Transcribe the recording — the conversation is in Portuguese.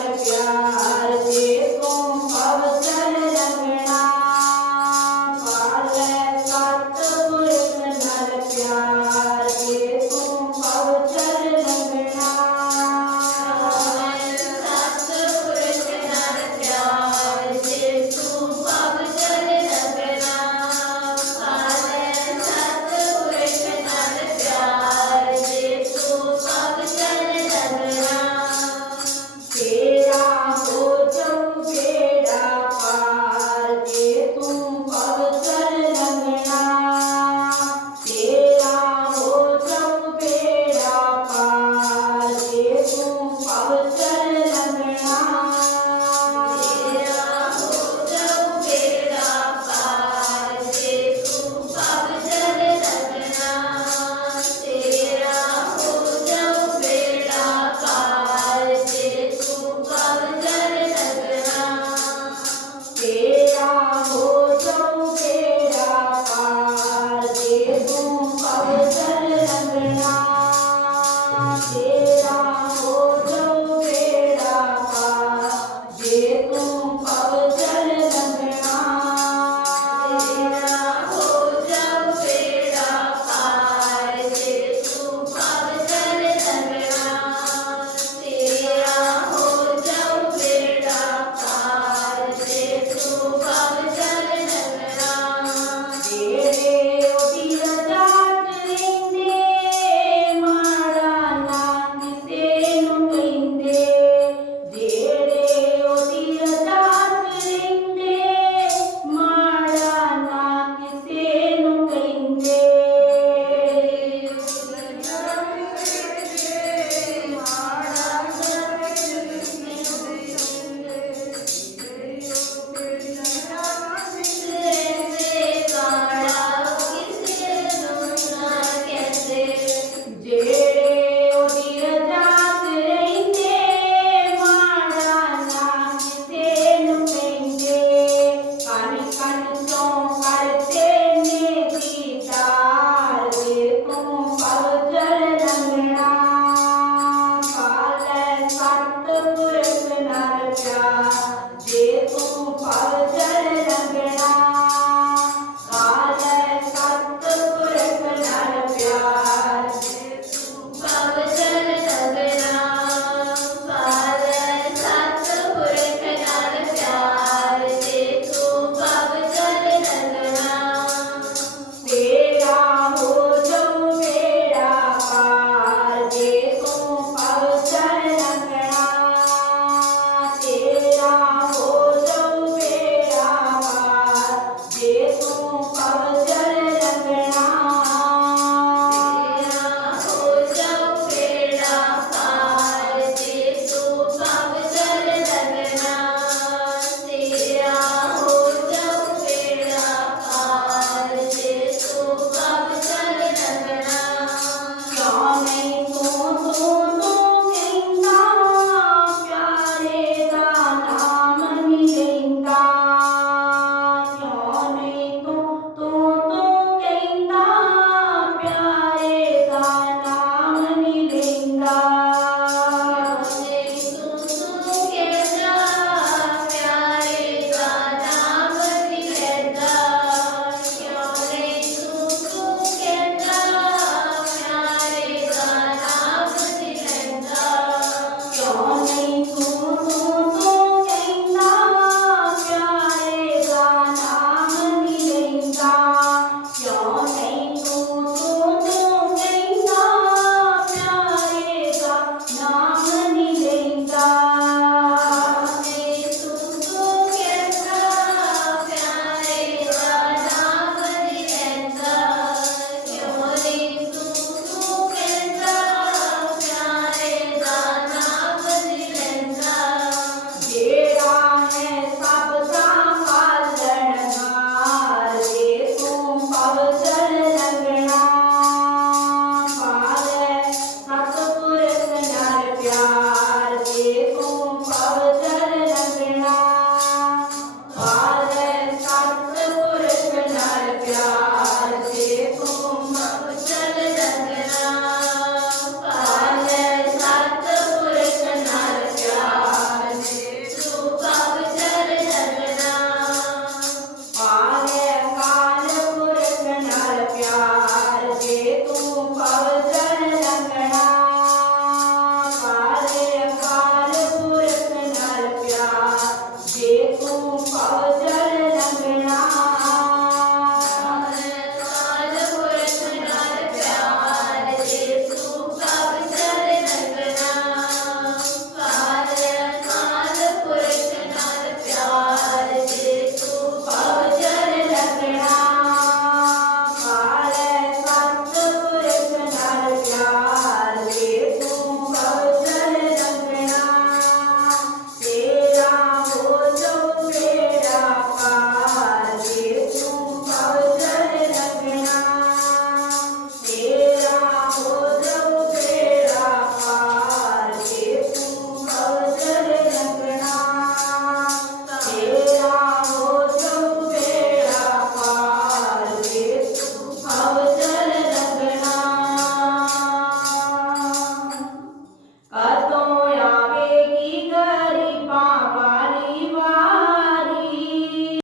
Gracias.